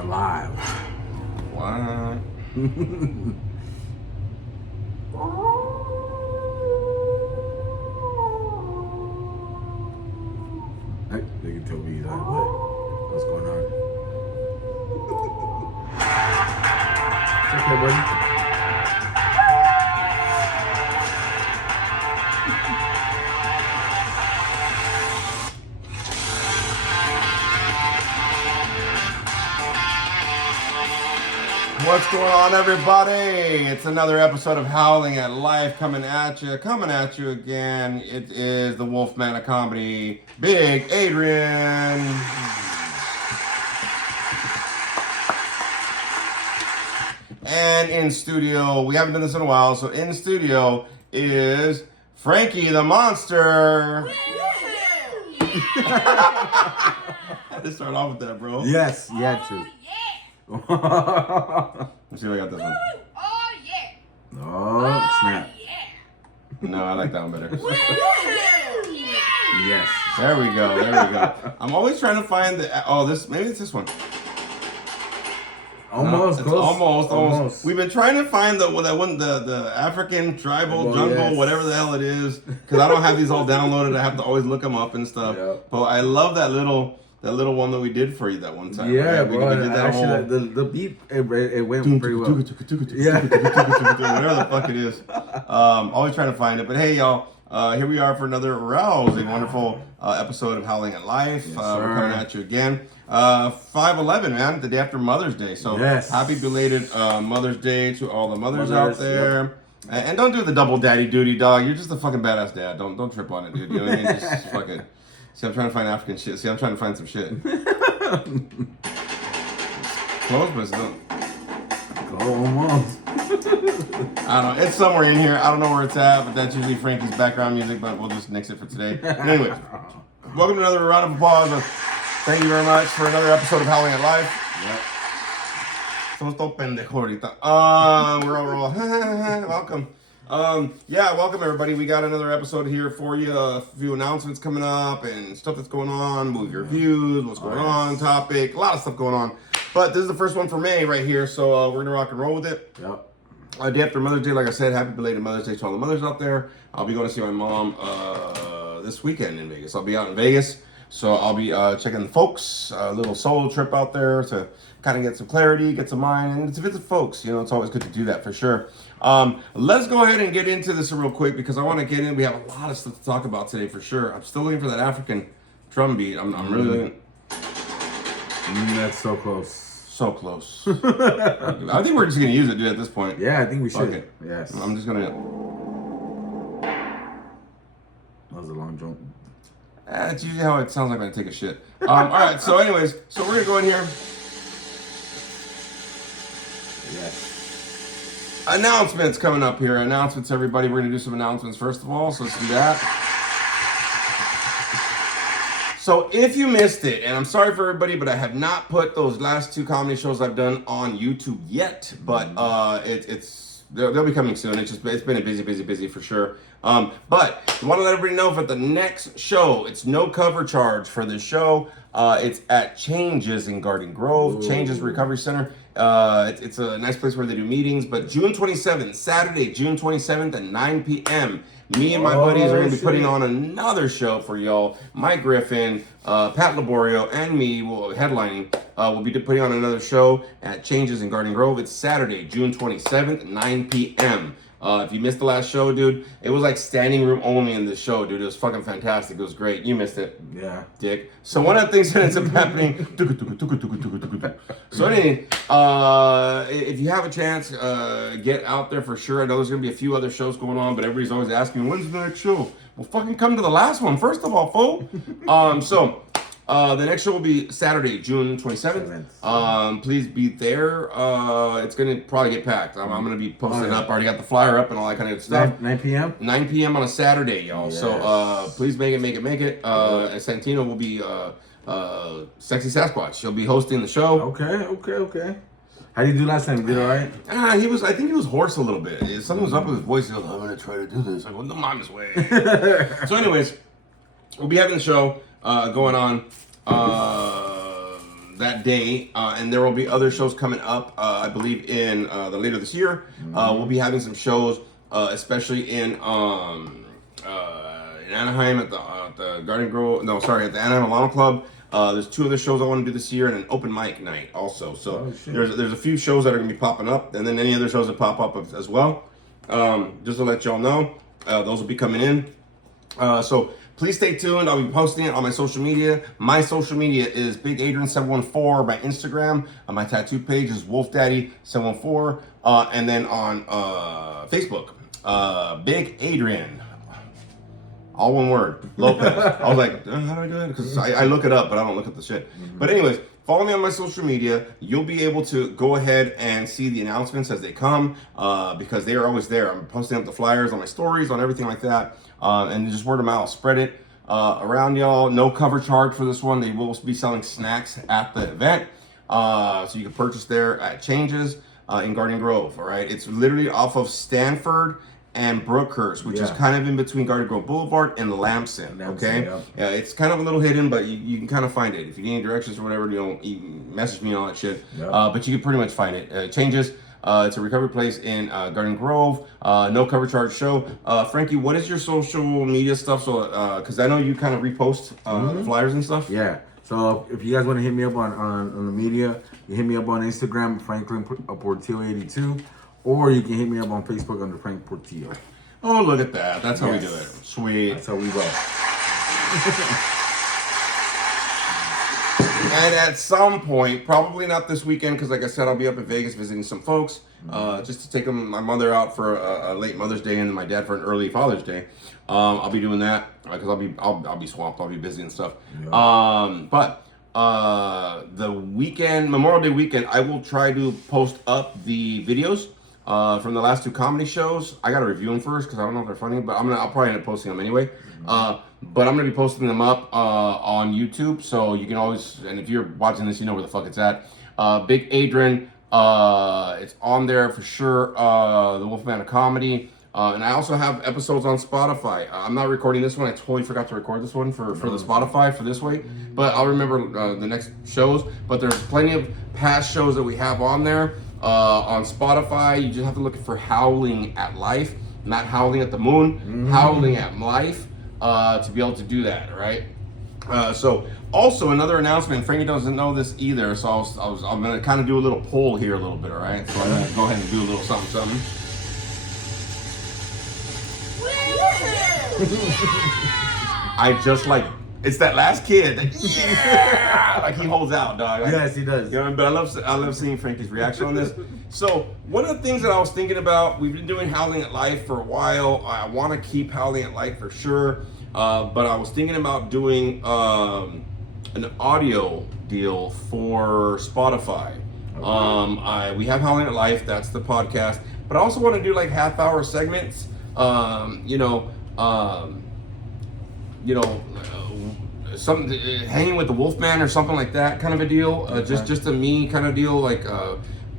are live. What? Hey, they can tell me he's out of the way. What's going on? It's okay, buddy. What's going on, everybody? It's another episode of Howling at Life coming at you again. It is the Wolfman of Comedy, Big Adrian. And in studio, we haven't done this in a while, so in studio is Frankie the Monster. Had to start off with that, bro. Yes, you had to. Let's see if I got this one. Oh yeah. Oh, snap. No, I like that one better. Yes. There we go. I'm always trying to find the maybe it's this one. Almost, No, it's close. Almost. We've been trying to find the African tribal jungle, yes. whatever the hell it is, because I don't have these all downloaded. I have to always look them up and stuff. Yep. But I love that little one that we did for you that one time. Yeah, right? bro. We did that actually, whole... the beat, it went pretty well. Yeah. Whatever the fuck it is. Always trying to find it. But hey, y'all, here we are for another rousing, wonderful episode of Howling at Life. Yes, We're coming at you again. 5/11, man, the day after Mother's Day. So yes. Happy belated Mother's Day to all the mothers out Mothers, there. yep. And don't do the double daddy duty, dog. You're just a fucking badass dad. Don't trip on it, dude. You know what I mean? Just fucking... See, I'm trying to find African shit. See, I'm trying to find some shit. Close, but it's not. Almost. I don't know. It's somewhere in here. I don't know where it's at, but that's usually Frankie's background music, but we'll just nix it for today. Anyway, welcome to another round of applause. Thank you very much for another episode of Howling at Life. Yep. Somos todo pendejo ahorita. We're all welcome. Welcome everybody. We got another episode here for you. A few announcements coming up and stuff that's going on, movie reviews, what's going on, topic, a lot of stuff going on. But this is the first one for May right here, so we're gonna rock and roll with it. Yep. Day after Mother's Day, like I said, happy belated Mother's Day to all the mothers out there. I'll be going to see my mom this weekend in Vegas. I'll be out in Vegas, so I'll be checking the folks, a little solo trip out there to kind of get some clarity, get some mind, and to visit folks. You know, it's always good to do that for sure. Let's go ahead and get into this real quick because I want to get in. We have a lot of stuff to talk about today for sure. I'm still looking for that African drum beat. I'm really looking. That's so close. So close. I think we're just gonna use it, dude, at this point. Yeah, I think we should. Okay. Yes. I'm just gonna. That was a long jump. That's usually how it sounds like when I take a shit. All right. So, anyways, we're gonna go in here. Yes. Announcements coming up here. Announcements, everybody. We're gonna do some announcements first of all. So let's do that. So if you missed it, and I'm sorry for everybody, but I have not put those last two comedy shows I've done on YouTube yet. But they'll be coming soon. It's been a busy for sure. But I want to let everybody know for the next show, it's no cover charge for this show. It's at Changes in Garden Grove. Ooh. Changes Recovery Center. It's a nice place where they do meetings. But June 27th, Saturday, June 27th at 9 p.m., me and my buddies are going to be putting on another show for y'all. Mike Griffin, Pat Laborio, and me will headlining. We'll be putting on another show at Changes in Garden Grove. It's Saturday, June 27th, 9 p.m. If you missed the last show, dude, it was like standing room only in this show, dude. It was fucking fantastic. It was great. You missed it. Yeah. Dick. So one of the things that ends up happening. So anyway, if you have a chance, get out there for sure. I know there's going to be a few other shows going on, but everybody's always asking, when's the next show? Well, fucking come to the last one, first of all, fool. The next show will be Saturday, June 27th. Please be there. It's going to probably get packed. I'm going to be posting up. Already got the flyer up and all that kind of stuff. 9 p.m.? 9 p.m. on a Saturday, y'all. Yes. So please make it. Santino will be Sexy Sasquatch. She'll be hosting the show. Okay. How did you do last time? You did all right? I think he was hoarse a little bit. Something was up with his voice. He goes, I'm going to try to do this. I go, no, mama's way. So anyways, we'll be having the show going on that day, and there will be other shows coming up. I believe in the later this year, we'll be having some shows, especially in Anaheim at the Garden Grove. No, sorry, at the Anaheim Alano Club. There's 2 other shows I want to do this year, and an open mic night also. So there's a few shows that are going to be popping up, and then any other shows that pop up as well. Just to let y'all know, those will be coming in. So please stay tuned. I'll be posting it on my social media. My social media is Big Adrian 714. My Instagram, my tattoo page is Wolf Daddy 714, and then on Facebook, Big Adrian. All one word, Lopez. I was like, how do I do it? Because I look it up, but I don't look at the shit. But anyways, follow me on my social media. You'll be able to go ahead and see the announcements as they come, because they are always there. I'm posting up the flyers on my stories, on everything like that, and just word of mouth. Spread it around, y'all. No cover charge for this one. They will be selling snacks at the event, so you can purchase there at Changes in Garden Grove. All right, it's literally off of Stanford and Brookhurst, which is kind of in between Garden Grove Boulevard and Lamson. Okay, yeah, it's kind of a little hidden, but you can kind of find it. If you need any directions or whatever, you message me and all that shit. But you can pretty much find it. Changes. It's a recovery place in Garden Grove. No cover charge show. Frankie, what is your social media stuff? So, because I know you kind of repost the flyers and stuff. Yeah. So if you guys want to hit me up on the media, you hit me up on Instagram, Franklin Portillo 82. Or you can hit me up on Facebook under Frank Portillo. Oh, look at that. That's how we do it. Sweet. That's how we roll. And at some point, probably not this weekend, because like I said, I'll be up in Vegas visiting some folks, just to take my mother out for a late Mother's Day and my dad for an early Father's Day. I'll be doing that because I'll be swamped. I'll be busy and stuff. But the weekend, Memorial Day weekend, I will try to post up the videos from the last 2 comedy shows. I gotta review them first because I don't know if they're funny, but I'll probably end up posting them anyway. But I'm gonna be posting them up on YouTube, so you can always, and if you're watching this, you know where the fuck it's at. Big Adrian, it's on there for sure. The Wolfman of Comedy. And I also have episodes on Spotify. I'm not recording this one. I totally forgot to record this one for the Spotify for this week. But I'll remember the next shows. But there's plenty of past shows that we have on there. On Spotify, you just have to look for Howling at Life. Not Howling at the Moon. Howling at Life. To be able to do that, right? So also another announcement. Frankie doesn't know this either. So I'm going to kind of do a little poll here a little bit, all right? So I'm going to go ahead and do a little something. I just like, it's that last kid that, like he holds out, dog. Yes, he does. You know, but I love seeing Frankie's reaction on this. So one of the things that I was thinking about, we've been doing Howling at Life for a while. I want to keep Howling at Life for sure, but I was thinking about doing an audio deal for Spotify. Okay. We have Howling at Life, that's the podcast, but I also want to do like half-hour segments. Something hanging with the Wolfman or something like that kind of a deal. Just a me kind of deal, like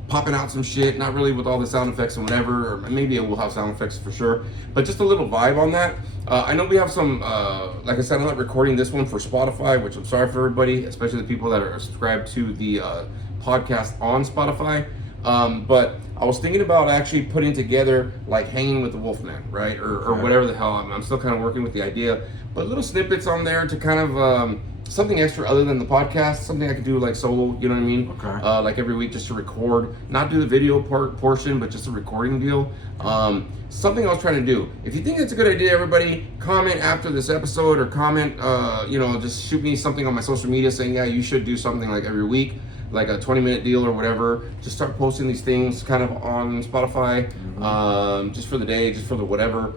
popping out some shit, not really with all the sound effects and whatever, or maybe it will have sound effects for sure, but just a little vibe on that. I know we have some, like I said, I'm not recording this one for Spotify, which I'm sorry for everybody, especially the people that are subscribed to the podcast on Spotify. But I was thinking about actually putting together like Hanging with the Wolfman, right? Or whatever the hell. I'm still kind of working with the idea, but little snippets on there to kind of something extra other than the podcast, something I could do like solo, you know what I mean? Okay. Like every week just to record, not do the video portion, but just a recording deal. Something I was trying to do. If you think it's a good idea, everybody, comment after this episode or comment, just shoot me something on my social media saying, yeah, you should do something like every week, like a 20-minute deal or whatever. Just start posting these things kind of on Spotify, just for the day, just for the whatever.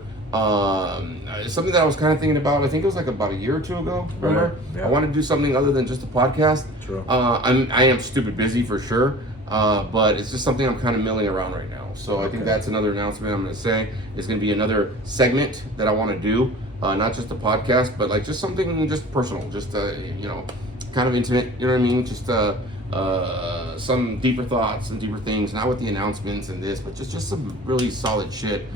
Something that I was kind of thinking about, I think it was like about a year or 2 ago, remember? Right. Yeah. I wanted to do something other than just a podcast. True. I am stupid busy for sure, but it's just something I'm kind of milling around right now. So I think that's another announcement I'm going to say. It's going to be another segment that I want to do, not just a podcast, but like just something just personal, just, kind of intimate, you know what I mean? Just some deeper thoughts and deeper things, not with the announcements and this, but just some really solid shit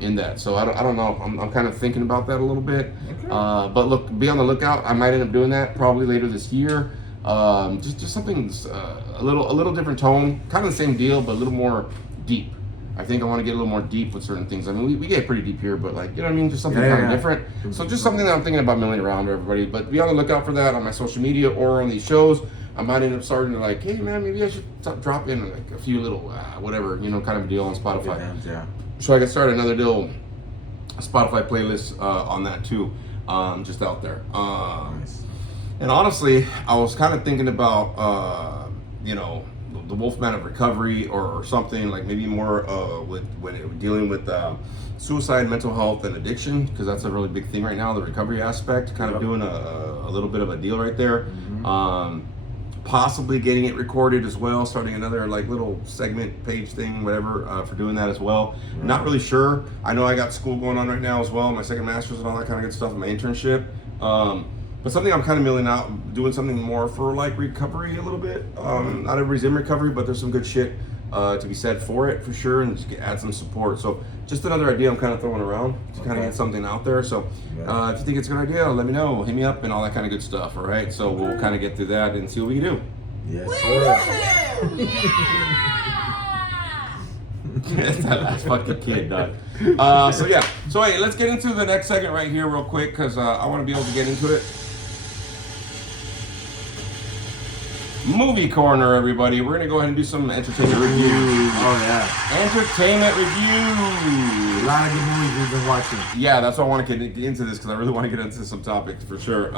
in that. So I don't know. I'm kind of thinking about that a little bit. Okay. But look, be on the lookout. I might end up doing that probably later this year. Just something a little different tone, kind of the same deal, but a little more deep. I think I want to get a little more deep with certain things. I mean, we get pretty deep here, but like, you know what I mean? Just something kind of different. So just something that I'm thinking about milling around to everybody. But be on the lookout for that on my social media or on these shows. I might end up starting to like, hey man, maybe I should drop in like a few little, whatever, you know, kind of deal on Spotify. Yeah. So I can start another little Spotify playlist on that too, just out there. Nice. And honestly, I was kind of thinking about, you know, the Wolfman of Recovery or something like maybe more when dealing with suicide, mental health, and addiction, because that's a really big thing right now, the recovery aspect. Kind of doing a little bit of a deal right there. Possibly getting it recorded as well, starting another like little segment page thing, whatever, for doing that as well. Not really sure. I know I got school going on right now as well, my second master's and all that kind of good stuff, my internship. But something I'm kind of milling out, doing something more for like recovery a little bit. Not everybody's in recovery, but there's some good shit to be said for it for sure, and just add some support. So just another idea I'm kind of throwing around to kind of get something out there. So if you think it's a good idea, let me know, hit me up and all that kind of good stuff. All right, so we'll kind of get through that and see what we can do. Yes, sir. That's that last fucking kid, dog. So yeah, so hey, let's get into the next segment right here real quick, because I want to be able to get into it. Movie corner, everybody. We're gonna go ahead and do some entertainment reviews. Oh yeah. Entertainment reviews. A lot of good movies we've been watching. Yeah, that's why I want to get into this, because I really want to get into some topics for sure.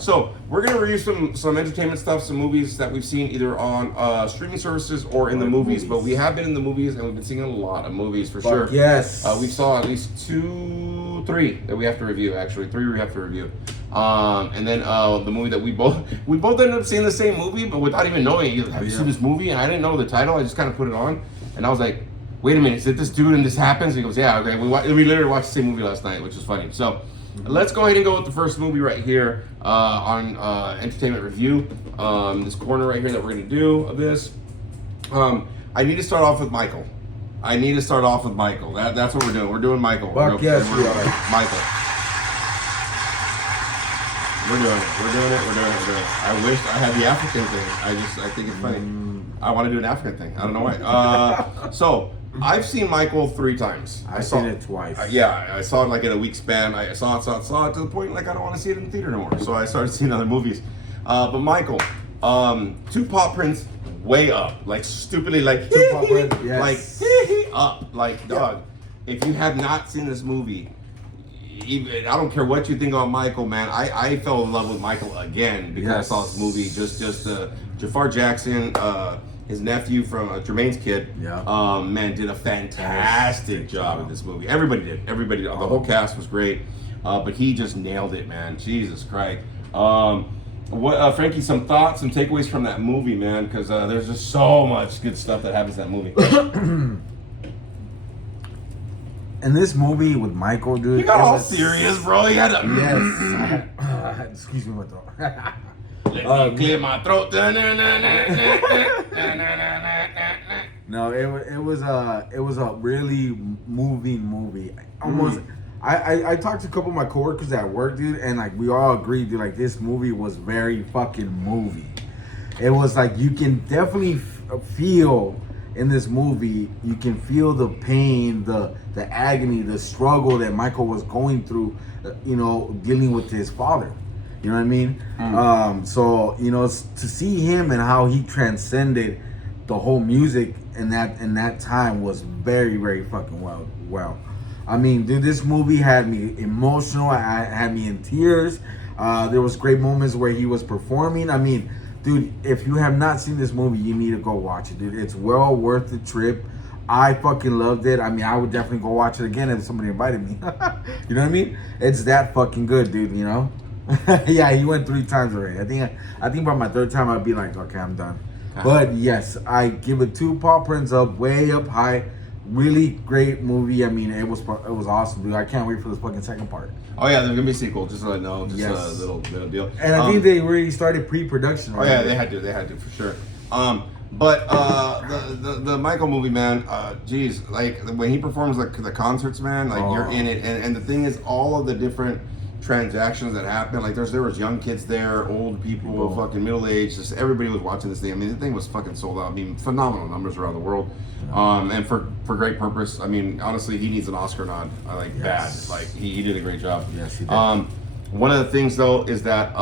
So we're gonna review some entertainment stuff, some movies that we've seen either on streaming services or in the movies. But we have been in the movies and we've been seeing a lot of movies for sure. Yes. We saw at least 3 that we have to review. Actually, 3 we have to review. And then the movie that we both ended up seeing the same movie, but without even knowing. He was like, have you seen this movie? And I didn't know the title. I just kind of put it on, and I was like, wait a minute, is it this dude and this happens? And he goes, yeah, okay. We literally watched the same movie last night, which was funny. So let's go ahead and go with the first movie right here on entertainment review. This corner right here that we're gonna do of this. I need to start off with Michael. That's what we're doing. We're doing Michael. Fuck yes, we are. Michael. We're doing it. I wish I had the African thing. I think it's funny. I want to do an African thing. I don't know why. So I've seen Michael 3 times. I've seen it twice. Yeah, I saw it like in a week span. I saw it to the point like I don't want to see it in the theater anymore. So I started seeing other movies. But Michael, 2 paw prints way up, like stupidly, like 2 paw prints, yes. like up, like dog. If you have not seen this movie, even I don't care what you think on Michael, man. I fell in love with Michael again because I saw this movie. Just Jafar Jackson, his nephew from Jermaine's kid. Yeah. Man, did a fantastic job in this movie. Everybody did. The whole cast was great, but he just nailed it, man. Jesus Christ. What, Frankie? Some thoughts, some takeaways from that movie, man? Because there's just so much good stuff that happens in that movie. In this movie with Michael, dude, You got all serious, bro. You had to. Yes. Excuse me, my throat. Let me clear my throat. No, it was a really moving movie. Almost, I talked to a couple of my coworkers at work, dude, and like we all agreed, dude, like this movie was very fucking movie. It was like you can definitely feel in this movie, you can feel the pain, the agony, the struggle that Michael was going through, you know, dealing with his father. You know what I mean? So, you know, to see him and how he transcended the whole music in that time was very, very fucking well. I mean, dude, this movie had me emotional. Had me in tears. There was great moments where he was performing. I mean, dude, if you have not seen this movie, you need to go watch it, dude. It's well worth the trip. I fucking loved it. I mean, I would definitely go watch it again if somebody invited me. You know what I mean? It's that fucking good, dude, you know? Yeah, he went 3 times already. I think by my 3rd time, I'd be like, okay, I'm done. But yes, I give it 2 paw prints up, way up high. Really great movie. I mean, it was awesome, dude. I can't wait for this fucking second part. Oh yeah, there's gonna be a sequel. Just so I know, just a little deal. And I think they already started pre-production. Oh yeah, they had to for sure. But the Michael movie, man, geez, like when he performs like the concerts, man, like you're in it. And the thing is, all of the different transactions that happened. Like there was young kids there, old people, fucking middle aged. Just everybody was watching this thing. I mean, the thing was fucking sold out. I mean, phenomenal numbers around the world, and for great purpose. I mean, honestly, he needs an Oscar nod. Bad. Like he did a great job. Yes, he did. One of the things though is that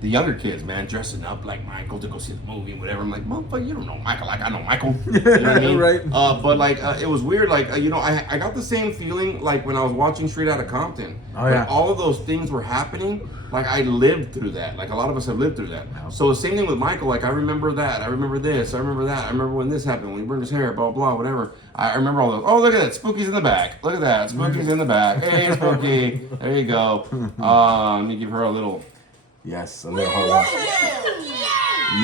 the younger kids, man, dressing up like Michael to go see the movie, whatever. I'm like, motherfucker, you don't know Michael like I know Michael. You know what I mean? Right. But like, it was weird. Like, you know, I got the same feeling like when I was watching Straight Outta Compton. Oh, yeah. Like, all of those things were happening. Like, I lived through that. Like, a lot of us have lived through that. So the same thing with Michael. Like, I remember that. I remember this. I remember that. I remember when this happened, when he burned his hair, blah, blah, whatever. I remember all those. Oh, look at that. Spooky's in the back. Look at that. Spooky's in the back. Hey, Spooky. There you go. Let me give her a little... Yes, a little hard.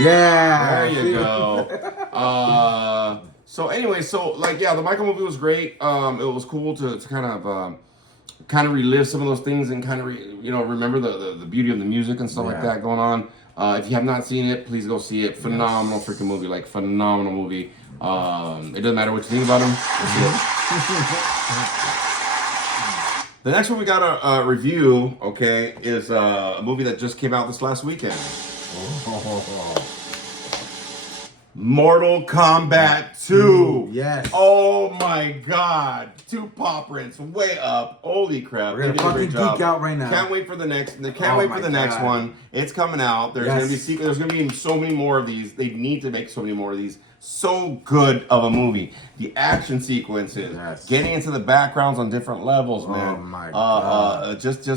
Yeah. There you go. So anyway, so like the Michael movie was great. It was cool to kind of relive some of those things and kind of remember the beauty of the music and stuff like that going on. If you have not seen it, please go see it. Phenomenal freaking movie, like phenomenal movie. It doesn't matter what you think about him. Go see it. The next one we got to review, okay, is a movie that just came out this last weekend. Mortal Kombat 2. Yes. Oh my God. 2 paw prints way up. Holy crap. We're gonna fucking geek out right now. Can't wait for the next. Can't wait for the next one. It's coming out. There's gonna be There's gonna be so many more of these. They need to make so many more of these. So good of a movie. The action sequences, getting into the backgrounds on different levels, man. Oh my God. Just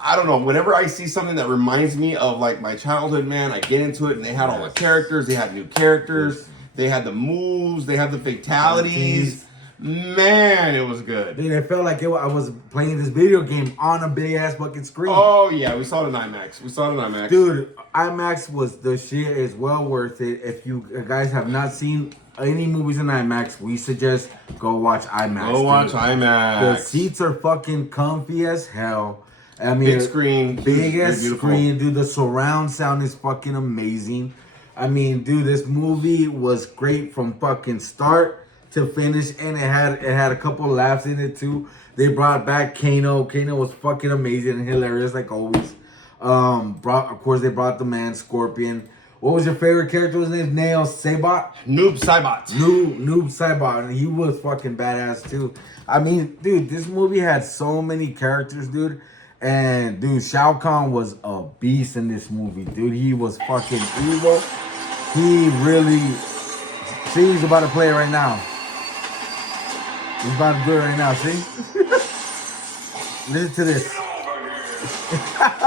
I don't know. Whenever I see something that reminds me of like my childhood, man, I get into it. And they had all the characters. They had new characters. They had the moves. They had the fatalities. Man, it was good. Dude, it felt like I was playing this video game on a big ass fucking screen. Oh yeah, we saw it in IMAX. Dude, IMAX was the shit. It's well worth it. If you guys have not seen any movies in IMAX, we suggest go watch IMAX. Go watch IMAX. The seats are fucking comfy as hell. I mean, big screen, biggest screen, dude. The surround sound is fucking amazing. I mean, dude, this movie was great from fucking start to finish, and it had a couple of laughs in it too. They brought back Kano. Kano was fucking amazing and hilarious like always. Of course, they brought the man Scorpion. What was your favorite character? His name Nail Saibot? Noob Saibot. Noob Saibot, and he was fucking badass too. I mean, dude, this movie had so many characters, dude. And dude, Shao Kahn was a beast in this movie, dude. He was fucking evil. He really. See, he's about to play it right now. He's about to do it right now. See? Listen to this.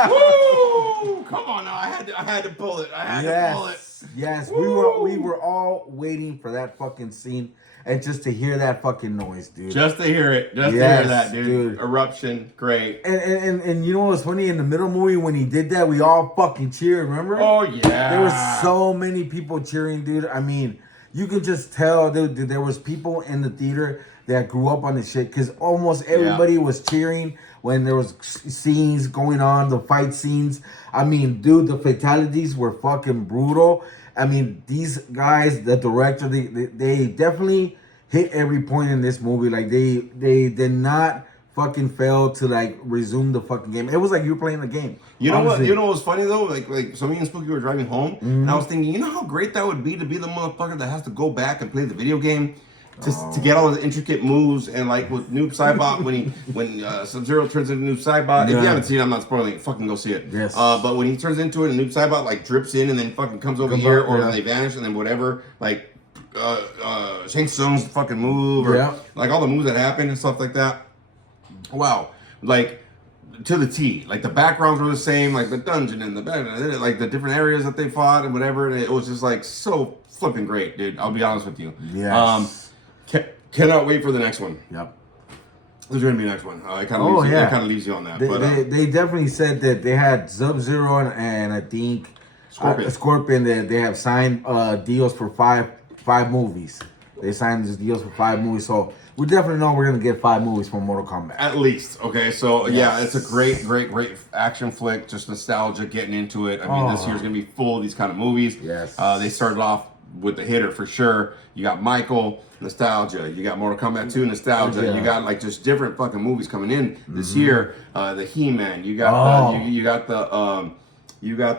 Woo! Come on now, I had to pull it. I had to pull it. Yes, we were all waiting for that fucking scene and just to hear that fucking noise, dude. Just to hear it. Just to hear that, dude. Eruption, great. And you know what's funny? In the middle movie when he did that, we all fucking cheered, remember? Oh yeah. There were so many people cheering, dude. I mean, you can just tell, dude, there was people in the theater that grew up on this shit because almost everybody was cheering when there was scenes going on, the fight scenes. I mean, dude, the fatalities were fucking brutal. I mean, these guys, the director, they definitely hit every point in this movie. Like, they did not fucking fail to, like, resume the fucking game. It was like you were playing the game. You know what? You know what's funny, though? Like so me and Spooky were driving home, and I was thinking, you know how great that would be to be the motherfucker that has to go back and play the video game? To get all the intricate moves, and like with Noob Saibot when Sub-Zero turns into Noob Saibot. If you haven't seen it, I'm not spoiling it. Fucking go see it. Yes. But when he turns into it and Noob Saibot like drips in and then fucking comes over here, or then they vanish and then whatever, like Shang Tsung's fucking move, or like all the moves that happen and stuff like that. Wow, like to the T. Like the backgrounds were the same, like the dungeon and the bed, like the different areas that they fought and whatever. And it was just like so flipping great, dude. I'll be honest with you. Yes. Cannot wait for the next one. Yep. There's gonna be a next one. It kind of leaves you on that. They definitely said that they had Sub-Zero and I think Scorpion. That they have signed deals for five movies. They signed these deals for 5 movies, so we definitely know we're gonna get 5 movies from Mortal Kombat. At least, okay. So yeah, it's a great action flick. Just nostalgia, getting into it. I mean, this year's gonna be full of these kind of movies. Yes. They started off with the hitter for sure. You got Michael, nostalgia. You got Mortal Kombat 2, nostalgia. Yeah. You got like just different fucking movies coming in this year. The He-Man. You got you got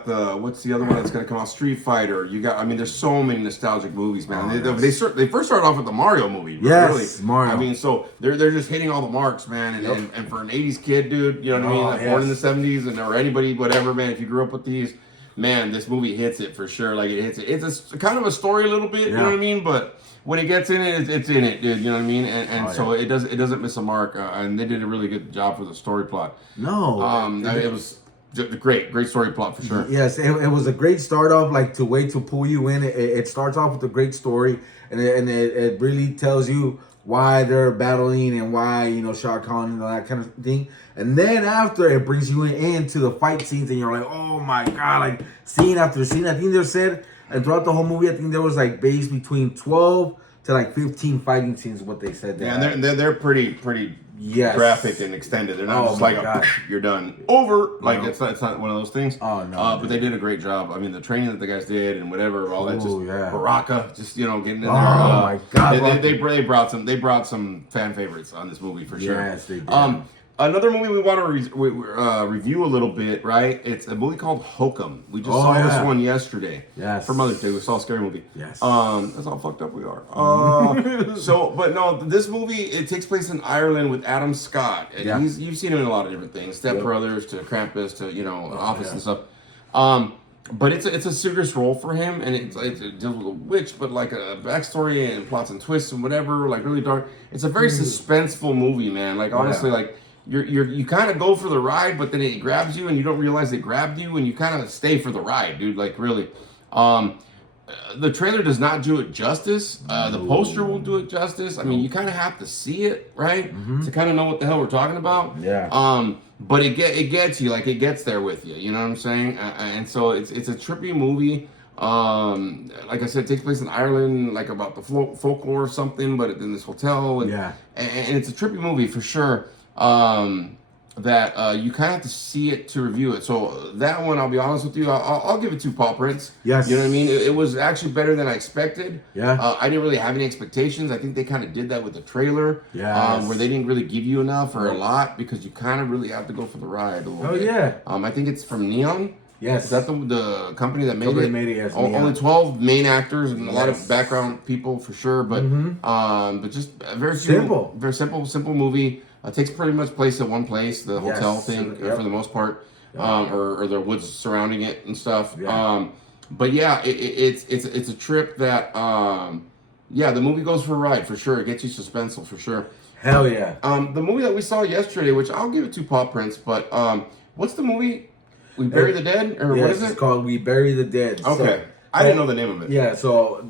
the what's the other one that's gonna come out? Street Fighter. You got, I mean, there's so many nostalgic movies, man. They first started off with the Mario movie. Yes, really. Mario. I mean, so they're just hitting all the marks, man. And for an '80s kid, dude, you know what I mean? Like born in the '70s, and or anybody, whatever, man. If you grew up with these, man, this movie hits it for sure. Like it hits it. It's a kind of a story a little bit, you know what I mean? But when it gets in it, it's in it, dude. You know what I mean? And so it doesn't miss a mark. And they did a really good job for the story plot. It was great story plot for sure. Yes, it was a great start off, like to wait to pull you in. It starts off with a great story, and it really tells you why they're battling and why, you know, Shao Kahn and all that kind of thing. And then after, it brings you into the fight scenes, and you're like, oh my god, like scene after scene. I think they said, and throughout the whole movie, I think there was like base between 12 to like 15 fighting scenes. What they said. Yeah, and they're pretty graphic and extended. They're not just like you're done over. Like it's not one of those things. Oh no. But they did a great job. I mean, the training that the guys did and whatever, all that, just Baraka, just, you know, getting in there. Oh my god. They brought some fan favorites on this movie for sure. Yes, they did. Another movie we want to review a little bit, right? It's a movie called Hokum. We just saw this one yesterday. Yes. For Mother's Day, we saw a scary movie. Yes. That's how fucked up we are. But no, this movie, it takes place in Ireland with Adam Scott. And you've seen him in a lot of different things. Step Brothers to Krampus to, you know, Office and stuff. But it's a serious role for him, and it deals with a witch, but like a backstory and plots and twists and whatever, like really dark. It's a very suspenseful movie, man. Like honestly, like you kind of go for the ride, but then it grabs you, and you don't realize it grabbed you, and you kind of stay for the ride, dude. Like really. The trailer does not do it justice. The poster won't do it justice. I mean, you kind of have to see it, right, to kind of know what the hell we're talking about. Yeah. But it gets you, like it gets there with you. You know what I'm saying? And so it's a trippy movie. Like I said, it takes place in Ireland, like about the folklore or something, but in this hotel. And it's a trippy movie for sure. That you kind of have to see it to review it. So that one, I'll be honest with you, I'll give it 2 paw prints. Yes. You know what I mean? It was actually better than I expected. Yeah. I didn't really have any expectations. I think they kind of did that with the trailer. Yes. Where they didn't really give you enough or a lot, because you kind of really have to go for the ride a little bit. Yeah. I think it's from Neon. Yes. Is that the company that made it? Yes. Only 12 main actors and a lot of background people for sure, but just very simple. Very simple movie. It takes pretty much place at one place, the hotel thing, for the most part, or the woods surrounding it and stuff. But yeah, it's a trip that the movie goes for a ride for sure. It gets you suspenseful for sure. Hell yeah. The movie that we saw yesterday, which I'll give it 2 paw prints, but what's the movie? We Bury the Dead, or what is it? It's called We Bury the Dead. Okay, I didn't know the name of it. Yeah, so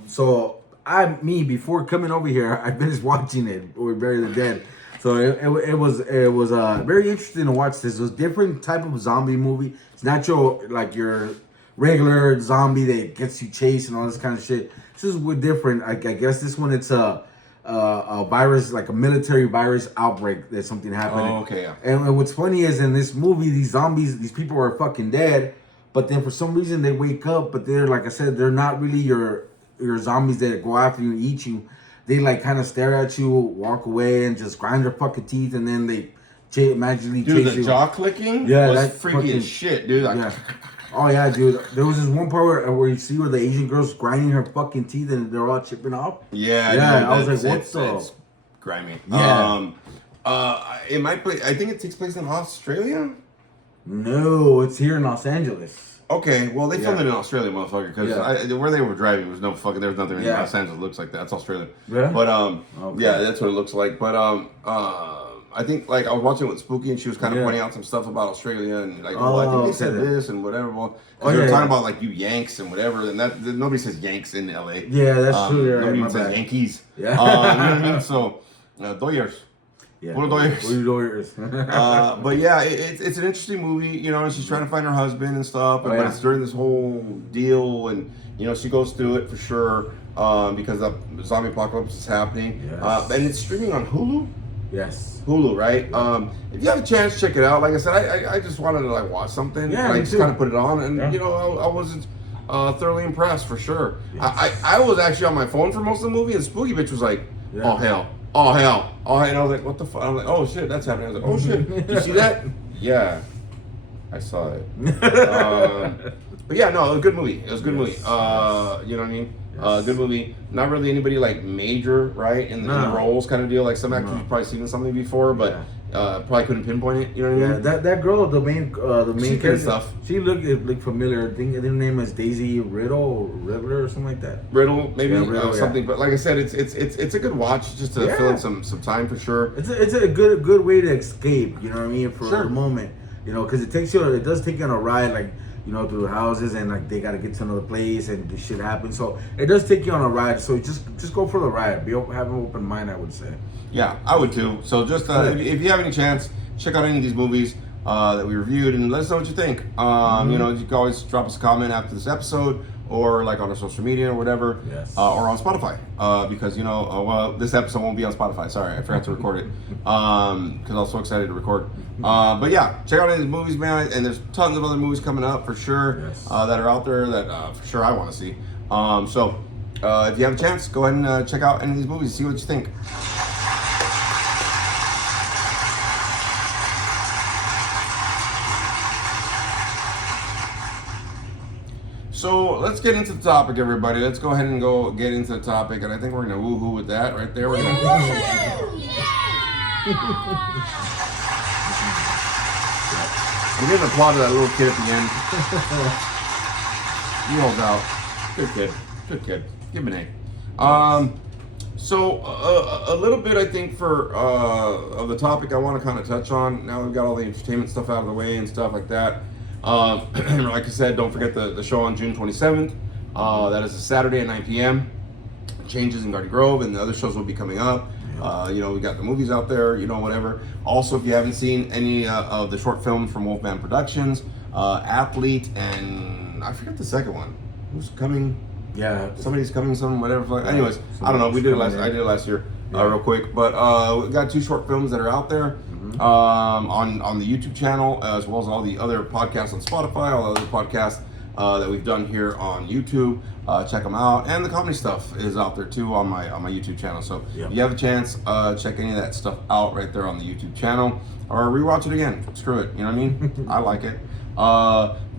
before coming over here, I finished watching it. We Bury the Dead. So it was very interesting to watch this. It was a different type of zombie movie. It's not your regular zombie that gets you chased and all this kind of shit. This is different. I guess this one, it's a virus, like a military virus outbreak that something happened. Oh, okay, yeah. And what's funny is in this movie, these zombies, these people are fucking dead, but then for some reason they wake up, but they're, like I said, they're not really your zombies that go after you and eat you. They like kind of stare at you, walk away, and just grind their fucking teeth, and then they magically chase you. Dude, the jaw clicking was freaky as shit, dude. Like, Oh yeah, dude. There was this one part where you see where the Asian girl's grinding her fucking teeth and they're all chipping off. Yeah, dude, I was like, it's grimy. Yeah. It might play. I think it takes place in Australia. No, it's here in Los Angeles. Okay, well they filmed it in Australia, motherfucker. Because where they were driving was no fucking. There was nothing in Los Angeles looks like that. That's Australia. Yeah. But yeah, that's what it looks like. But I think like I was watching it with Spooky, and she was kind of pointing out some stuff about Australia, and like, I think they said this and whatever. Well, they were talking about like you Yanks and whatever, and that nobody says Yanks in LA. Yeah, that's true. Nobody even says Yankees. Yeah. You know what I mean? So, Doyers. Yeah. Doyers. But yeah, it's an interesting movie. You know, she's trying to find her husband and stuff, but it's during this whole deal, and you know she goes through it for sure because the zombie apocalypse is happening. Yes. And it's streaming on Hulu. Yes. Hulu, right? If you have a chance, check it out. Like I said, I just wanted to like watch something. Yeah, and I me just too. kind of put it on, and you know, I wasn't. thoroughly impressed for sure. Yes. I was actually on my phone for most of the movie, and Spooky Bitch was like, Yeah. "Oh hell, oh hell, oh," and I was like, "What the fuck?" I'm like, "Oh shit, that's happening." I was like, "Oh shit, did you see that?" Yeah, I saw it. But yeah, no, it was a good movie. It was a good movie. Yes. You know what I mean? Yes. Good movie. Not really anybody like major, right, in the roles kind of deal. Like some actors you've probably seen something before, but probably couldn't pinpoint it. You know what I mean? Yeah, that girl, the main She character, did stuff. she looked familiar. I think her name is Daisy Riddle or Riddler or something like that. Riddle, maybe Yeah, Riddle, something. But like I said, it's a good watch just to fill in some time for sure. It's a good way to escape. You know what I mean, for Sure. a moment. You know, because it does take you on a ride, like, you know, through houses, and like they got to get to another place and this shit happens. So it does take you on a ride. So just go for the ride. Have an open mind, I would say. Yeah, I would too. So just if you have any chance, check out any of these movies that we reviewed and let us know what you think. You know, you can always drop us a comment after this episode, or like on our social media or whatever, Yes. or on Spotify. Because you know, well, this episode won't be on Spotify. Sorry, I forgot to record it because I was so excited to record. But yeah, check out any of these movies, man. And there's tons of other movies coming up for sure that are out there that for sure I want to see. So if you have a chance, go ahead and check out any of these movies, see what you think. So let's get into the topic, everybody. Let's go ahead and get into the topic, and I think we're gonna woohoo with that right there. We're gonna. I'm getting applaud to that little kid at the end. He holds out. Good kid. Good kid. Give him an A. So a little bit, I think, for of the topic I want to kind of touch on. Now we've got all the entertainment stuff out of the way and stuff like that. Like I said, don't forget the show on June 27th. That is a Saturday at 9 p.m. Changes in Garden Grove, and the other shows will be coming up. You know, we got the movies out there, you know, whatever. Also, if you haven't seen any of the short films from Wolfman Productions, Athlete, and I forget the second one. Who's coming? Yeah. Somebody's coming, whatever. Anyways, I don't know. I did it last year, real quick. But we got 2 short films that are out there. On the YouTube channel, as well as all the other podcasts on Spotify, all the other podcasts that we've done here on YouTube. Check them out, and the comedy stuff is out there too on my YouTube channel. So if you have a chance, check any of that stuff out right there on the YouTube channel, or rewatch it again. Screw it, you know what I mean? I like it.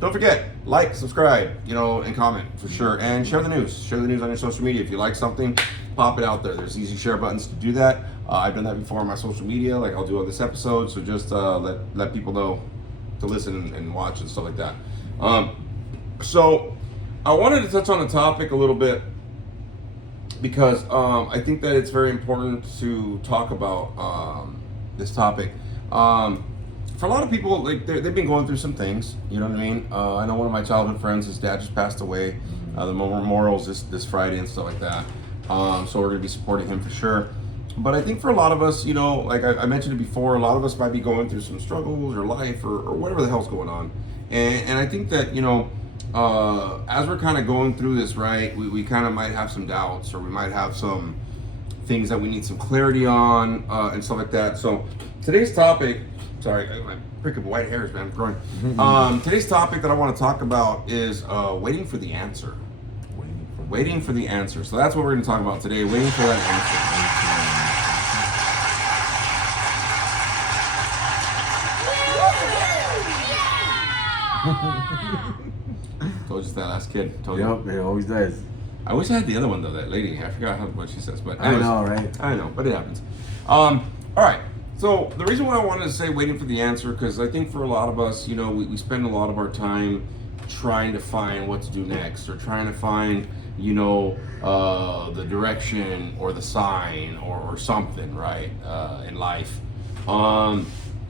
Don't forget, like, subscribe, you know, and comment for sure, and share the news. Share the news on your social media. If you like something, pop it out there. There's easy share buttons to do that. I've done that before on my social media, like I'll do on this episode. So just let people know to listen and watch and stuff like that. So I wanted to touch on the topic a little bit because I think that it's very important to talk about this topic. For a lot of people, like they've been going through some things. You know what I mean? I know one of my childhood friends, his dad just passed away. The memorial's this Friday and stuff like that. So we're gonna be supporting him for sure. But I think for a lot of us, you know, like I mentioned it before, a lot of us might be going through some struggles or life or whatever the hell's going on. And I think that, you know, as we're kind of going through this, right, we kind of might have some doubts, or we might have some things that we need some clarity on and stuff like that. So today's topic, sorry, my freaking white hairs, man, I'm growing. Today's topic that I want to talk about is waiting for the answer. Waiting for the answer. So that's what we're going to talk about today, waiting for that answer. Told you it's that last kid. Told you. Yep, it always does. I wish I had the other one though, that lady. I forgot what she says, but anyways, I know, right? I know, but it happens. All right. So the reason why I wanted to say waiting for the answer, because I think for a lot of us, you know, we spend a lot of our time trying to find what to do next, or trying to find, you know, the direction or the sign or something, right, in life.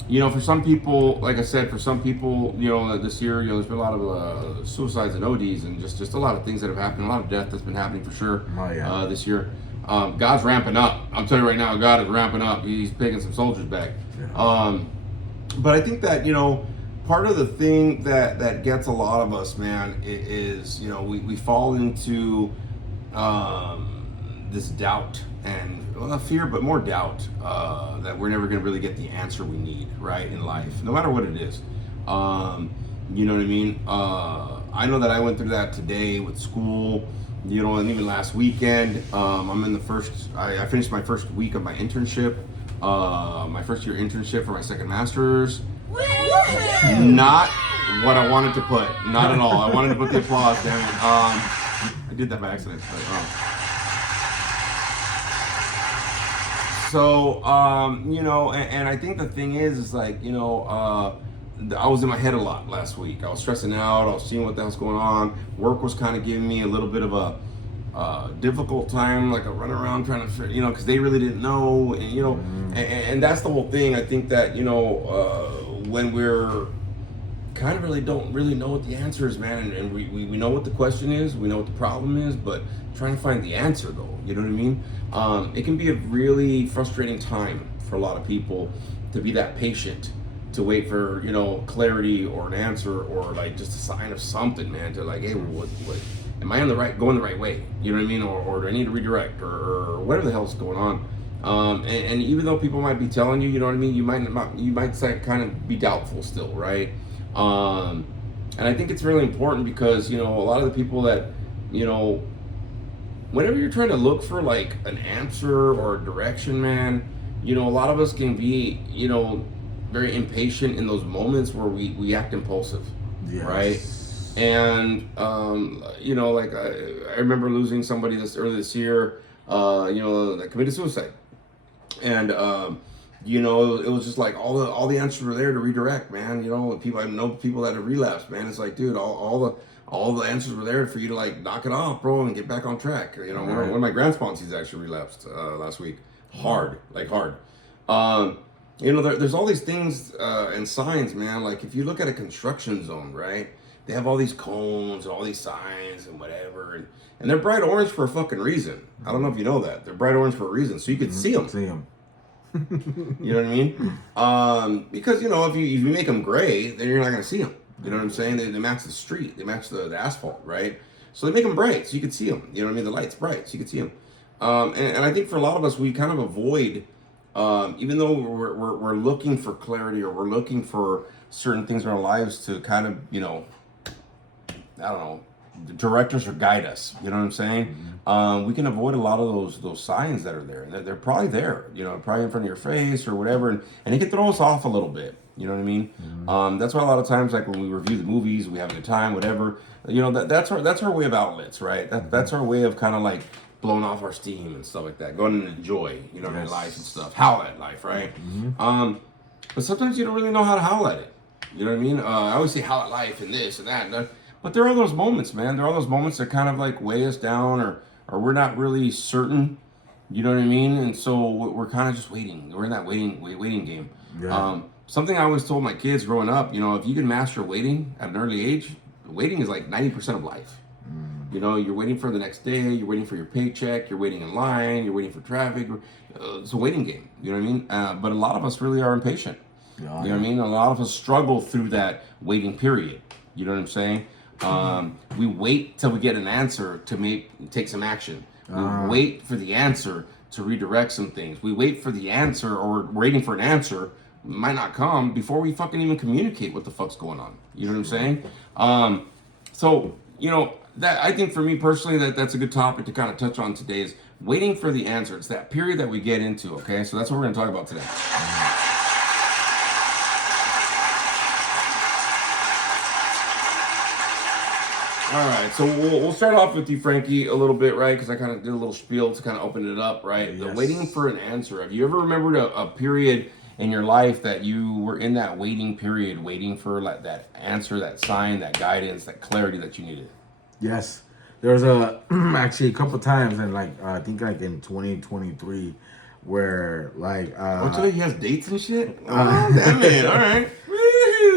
You know, for some people, like I said, for some people, you know, this year, you know, there's been a lot of suicides and ODs and just a lot of things that have happened, a lot of death that's been happening for sure this year. God's ramping up. I'm telling you right now, God is ramping up. He's picking some soldiers back. Yeah. But I think that, you know, part of the thing that gets a lot of us, man, is, you know, we fall into this doubt and fear, but more doubt that we're never going to really get the answer we need, right, in life, no matter what it is. You know what I mean? I know that I went through that today with school, you know, and even last weekend. I'm in the I finished my first week of my internship, my first year internship for my second master's. Not what I wanted to put, not at all. I wanted to put the applause, damn it. I did that by accident. So, you know, and I think the thing is like, you know, I was in my head a lot last week. I was stressing out. I was seeing what the hell's going on. Work was kind of giving me a little bit of a difficult time, like a run around trying to, you know, because they really didn't know, and, you know, and that's the whole thing. I think that, you know, when we're kind of don't really know what the answer is, man, and we know what the question is, we know what the problem is, but trying to find the answer though, you know what I mean? It can be a really frustrating time for a lot of people to be that patient, to wait for, you know, clarity or an answer or like just a sign of something, man, to like, hey, what am I going the right way? You know what I mean? Or do I need to redirect or whatever the hell's going on? And even though people might be telling you, you know what I mean, you might kind of be doubtful still, right? And I think it's really important because, you know, a lot of the people that, you know, whenever you're trying to look for like an answer or a direction, man, you know, a lot of us can be, you know, very impatient in those moments where we act impulsive, yes. Right? And, you know, like I remember losing somebody earlier this year, you know, that committed suicide. And, you know, it was just like all the answers were there to redirect, man. You know, I know people that have relapsed, man. It's like, dude, all the answers were there for you to like knock it off, bro, and get back on track. You know, one of my grand sponsees actually relapsed last week, hard. You know, there's all these things and signs, man. Like if you look at a construction zone, right? They have all these cones and all these signs and whatever, and they're bright orange for a fucking reason. I don't know if you know that. They're bright orange for a reason, so you can see them. You know what I mean? Because, you know, if you make them gray, then you're not going to see them. You know what I'm saying? They match the street. They match the asphalt, right? So they make them bright so you can see them. You know what I mean? The light's bright so you can see them. And I think for a lot of us, we kind of avoid, even though we're looking for clarity or we're looking for certain things in our lives to kind of, you know, I don't know, direct us or guide us. You know what I'm saying? Mm-hmm. We can avoid a lot of those signs that are there. They're probably there, you know, probably in front of your face or whatever, and it can throw us off a little bit. You know what I mean? Mm-hmm. That's why a lot of times, like when we review the movies, we have a good time, whatever. You know, that's our way of outlets, right? That's our way of kind of like blowing off our steam and stuff like that, going and enjoy, you know, yes. Life and stuff, howl at life, right? Mm-hmm. But sometimes you don't really know how to howl at it. You know what I mean? I always say howl at life and this and that. But there are those moments, man. There are those moments that kind of like weigh us down or we're not really certain. You know what I mean? And so we're kind of just waiting. We're in that waiting game. Yeah. Something I always told my kids growing up, you know, if you can master waiting at an early age, waiting is like 90% of life. You know, you're waiting for the next day, you're waiting for your paycheck, you're waiting in line, you're waiting for traffic. It's a waiting game, you know what I mean? But a lot of us really are impatient. Yeah, you know what I mean? A lot of us struggle through that waiting period. You know what I'm saying? We wait till we get an answer to take some action. We wait for the answer to redirect some things. We wait for the answer, or we're waiting for an answer, might not come before we fucking even communicate what the fuck's going on. You know what I'm saying? So, you know, that I think for me personally, that's a good topic to kind of touch on today is waiting for the answer. It's that period that we get into, okay? So that's what we're going to talk about today. All right, so we'll start off with you, Frankie, a little bit, right? Because I kind of did a little spiel to kind of open it up, right? Yes. The waiting for an answer. Have you ever remembered a period in your life that you were in that waiting period, waiting for like that answer, that sign, that guidance, that clarity that you needed? Yes. There was actually a couple times, and like I think like in 2023, where like today he has dates and shit. Oh, damn it! All right.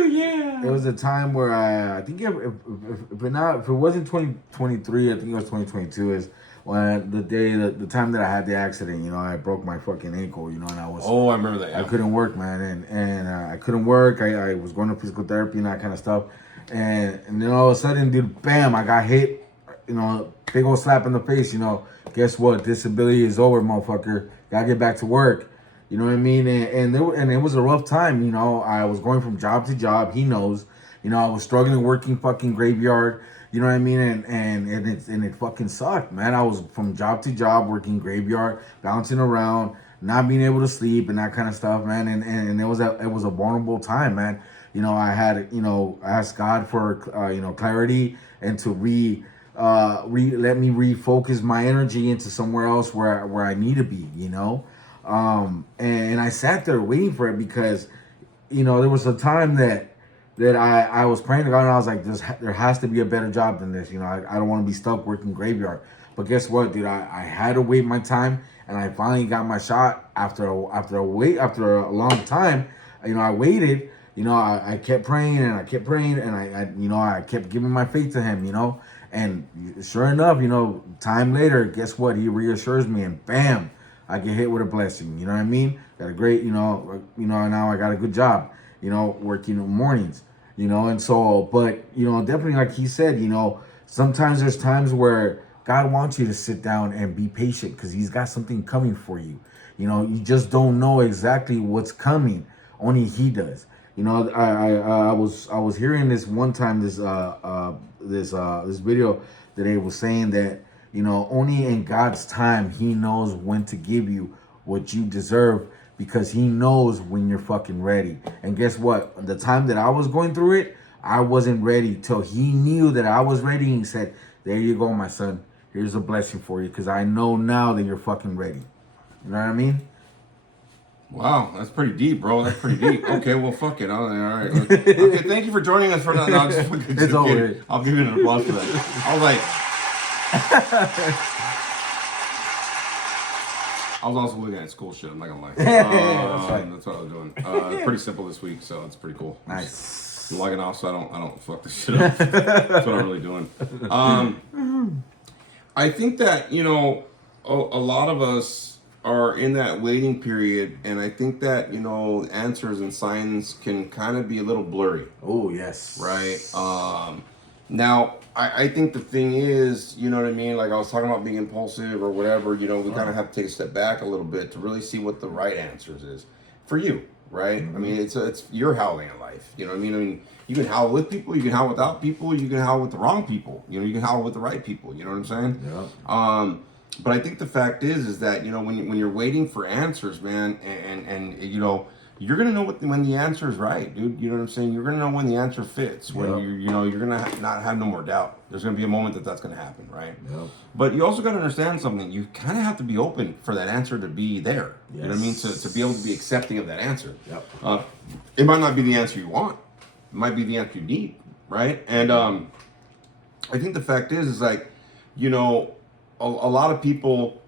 Yeah. There was a time where I think if it wasn't 2023, I think it was 2022 is when the time that I had the accident. You know, I broke my fucking ankle. You know, and I remember that. Yeah. I couldn't work, man, and I couldn't work. I was going to physical therapy and that kind of stuff, and then all of a sudden, dude, bam! I got hit. You know, big old slap in the face. You know, guess what? Disability is over, motherfucker. Gotta get back to work. You know what I mean? And it was a rough time. You know, I was going from job to job. He knows. You know, I was struggling working fucking graveyard. You know what I mean? And it fucking sucked, man. I was from job to job working graveyard, bouncing around, not being able to sleep and that kind of stuff, man. And it was a vulnerable time, man. You know, I had, you know, asked God for you know, clarity and to let me refocus my energy into somewhere else where I need to be, you know. And I sat there waiting for it because, you know, there was a time that I was praying to God and I was like, there has to be a better job than this. You know, I don't want to be stuck working graveyard. But guess what, dude? I had to wait my time, and I finally got my shot after a long time. You know, I waited. You know, I kept praying and I kept praying, and I kept giving my faith to Him. You know, and sure enough, you know, time later, guess what? He reassures me, and bam, I get hit with a blessing. You know what I mean? Got a great, now I got a good job. You know, working in the mornings. You know, and so, but, you know, definitely like he said, you know, sometimes there's times where God wants you to sit down and be patient because He's got something coming for you. You know, you just don't know exactly what's coming. Only He does. You know, I was hearing this one time, this video that they was saying that, you know, only in God's time He knows when to give you what you deserve, because He knows when you're fucking ready. And guess what? The time that I was going through it, I wasn't ready till He knew that I was ready, and He said, there you go, my son. Here's a blessing for you, because I know now that you're fucking ready. You know what I mean? Wow, that's pretty deep, bro. That's pretty deep. Okay, well, fuck it. All right. Okay, thank you for joining us for that. No, It's over. I'll give you an applause for that. I was like... I was also looking at school shit, I'm not gonna lie. That's what I was doing. It's pretty simple this week, so it's pretty cool. Nice. I'm logging off so I don't fuck this shit up. That's what I'm really doing. I think that, you know, a lot of us are in that waiting period, and I think that, you know, answers and signs can kind of be a little blurry. Oh, yes. Right? Now, I think the thing is, you know what I mean? Like I was talking about being impulsive or whatever, you know, we kind of have to take a step back a little bit to really see what the right answers is for you, right? I mean, it's your howling in life. You know what I mean? I mean, you can howl with people, you can howl without people, you can howl with the wrong people. You know, you can howl with the right people. You know what I'm saying? Yeah. But I think the fact is that, you know, when you're waiting for answers, man, and you know, you're gonna know when the answer is right, dude. You know what I'm saying? You're gonna know when the answer fits. When you're gonna not have no more doubt. There's gonna be a moment that's gonna happen, right? Yep. But you also gotta understand something. You kind of have to be open for that answer to be there. Yes. You know what I mean? To be able to be accepting of that answer. Yep. It might not be the answer you want. It might be the answer you need, right? And I think the fact is like, you know, a lot of people.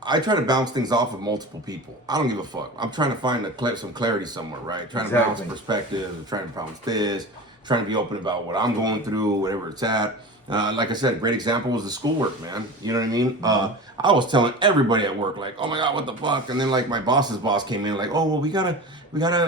I try to bounce things off of multiple people. I don't give a fuck. I'm trying to find some clarity somewhere, right? Trying to bounce perspectives, trying to bounce this, trying to be open about what I'm going through, whatever it's at. Like I said, a great example was the schoolwork, man. You know what I mean? I was telling everybody at work, like, oh my God, what the fuck? And then like my boss's boss came in like, oh, well, we gotta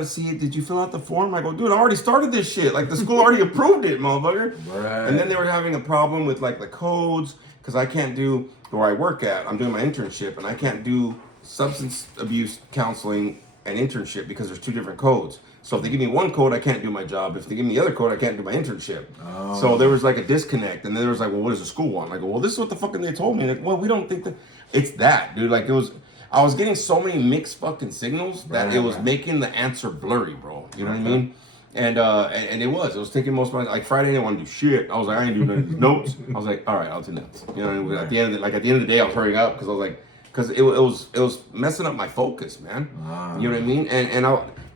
see it. Did you fill out the form? I go, dude, I already started this shit. Like the school already approved it, motherfucker. Right. And then they were having a problem with like the codes, because I can't do where I work at. I'm doing my internship, and I can't do substance abuse counseling and internship because there's two different codes. So if they give me one code, I can't do my job. If they give me the other code, I can't do my internship. Oh. So there was like a disconnect, and then there was like, well, what does the school want? I go, well, this is what the fucking they told me. Like, well, we don't think that it's that, dude. Like I was getting so many mixed fucking signals that it was making the answer blurry, bro. You know what I mean? And it was taking most of my, like Friday I didn't want to do shit. I was like, I ain't doing none of these notes. I was like, all right, I'll do notes. You know, at the end of the day, I was hurrying up because I was like, because it was messing up my focus, man. You know what I mean?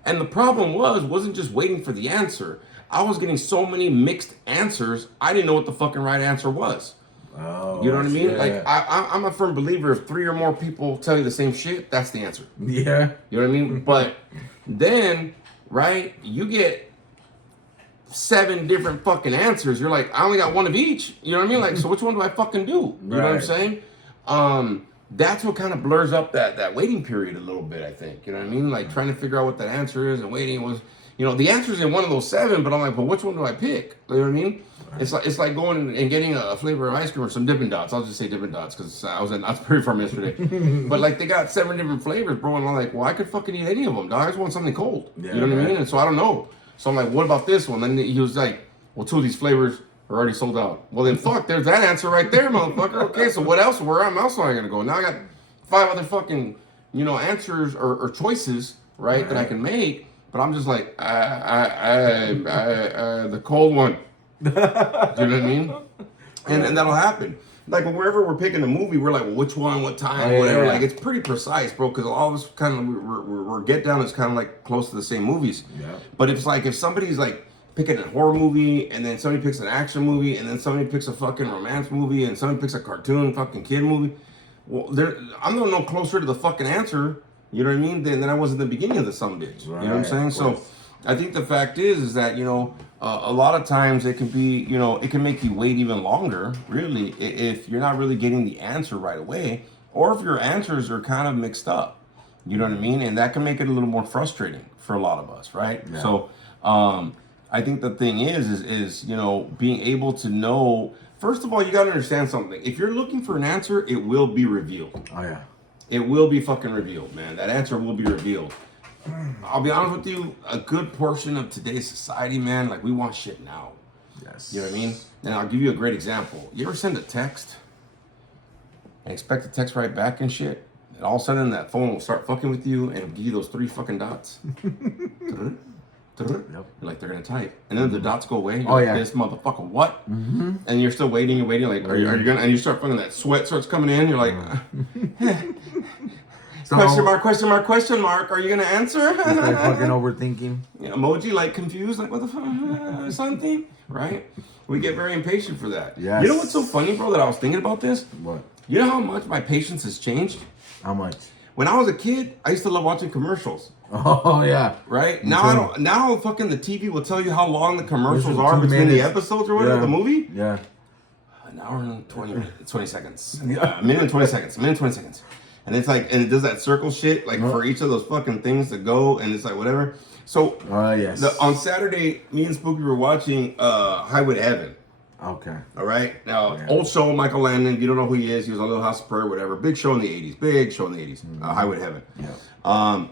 And the problem wasn't just waiting for the answer. I was getting so many mixed answers. I didn't know what the fucking right answer was. Oh, you know what I mean? Yeah. Like I'm a firm believer. If 3 or more people tell you the same shit, that's the answer. Yeah. You know what I mean? But then, right, you get 7 different fucking answers. You're like, I only got one of each. You know what I mean? Like, so which one do I fucking do? You know what I'm saying? That's what kind of blurs up that waiting period a little bit, I think. You know what I mean? Like trying to figure out what that answer is and waiting was, you know, the answer's in one of those 7, but I'm like, well, which one do I pick? You know what I mean? It's like going and getting a flavor of ice cream or some Dippin' Dots. I'll just say Dippin' Dots because I was at Prairie Farm yesterday. But like they got 7 different flavors, bro, and I'm like, well, I could fucking eat any of them. Dog. I just want something cold. Yeah, you know what I mean? And so I don't know. So I'm like, what about this one? And he was like, well, 2 of these flavors are already sold out. Well, then fuck, there's that answer right there, motherfucker. Okay, so what else? Where else am I gonna go? Now I got 5 other fucking, answers or choices, right, that I can make. But I'm just like, the cold one. Do you know what I mean? And that'll happen. Like wherever we're picking a movie, we're like, well, which one, what time, whatever. Like it's pretty precise, bro. Because all of us kind of we're get down is kind of like close to the same movies. Yeah. But it's like if somebody's like picking a horror movie, and then somebody picks an action movie, and then somebody picks a fucking romance movie, and somebody picks a cartoon fucking kid movie. Well, I'm no closer to the fucking answer. You know what I mean? Than I was at the beginning of the sumbitch. Right, you know what I'm saying? So I think the fact is that a lot of times it can be, it can make you wait even longer, really, if you're not really getting the answer right away, or if your answers are kind of mixed up. You know what I mean? And that can make it a little more frustrating for a lot of us, right? Yeah. So I think the thing is being able to know. First of all, you got to understand something. If you're looking for an answer, it will be revealed. Oh yeah. It will be fucking revealed, man. That answer will be revealed. I'll be honest with you, a good portion of today's society, man, like we want shit now. Yes. You know what I mean? And I'll give you a great example. You ever send a text and expect the text right back and shit? And all of a sudden that phone will start fucking with you and give you those 3 fucking dots. Yep. You're like, they're gonna type, and then the dots go away. You're like, this motherfucker, what? Mm-hmm. And you're still waiting. You're waiting. Like, are you gonna? And you start fucking that sweat starts coming in. You're like, question mark. Are you gonna answer? Start fucking overthinking. Emoji like confused, like what the fuck, something, right? We get very impatient for that. Yes. You know what's so funny, bro? That I was thinking about this. What? You know how much my patience has changed? How much? When I was a kid, I used to love watching commercials. Oh yeah. Right? Now I don't. Now fucking the TV will tell you how long the commercials are between the episodes or whatever, the movie. Yeah. An hour and 20 seconds. A minute and 20 seconds. And it's like, and it does that circle shit, like for each of those fucking things to go, and it's like whatever. So yes. On Saturday, me and Spooky were watching Highway to Heaven. Okay. All right. Now, old show, Michael Landon. If you don't know who he is, he was on Little House of Prayer, whatever. Big show in the 80s. Highway to Heaven. Yeah.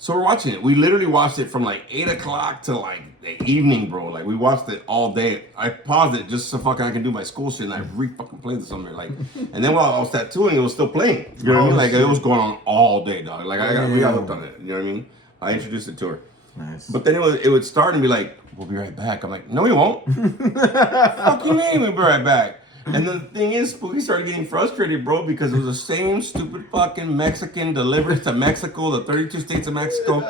So we're watching it. We literally watched it from like 8 o'clock to like the evening, bro. Like we watched it all day. I paused it just so fucking I can do my school shit, and I fucking played this somewhere. Like, and then while I was tattooing, it was still playing. You know what I mean? Like it was going on all day, dog. Like we got hooked on it. You know what I mean? I introduced it to her. Nice. But then it would start and be like, we'll be right back. I'm like, no, we won't. Fuck you mean we'll be right back? And the thing is, Spooky started getting frustrated, bro, because it was the same stupid fucking Mexican delivers to Mexico, the 32 states of Mexico.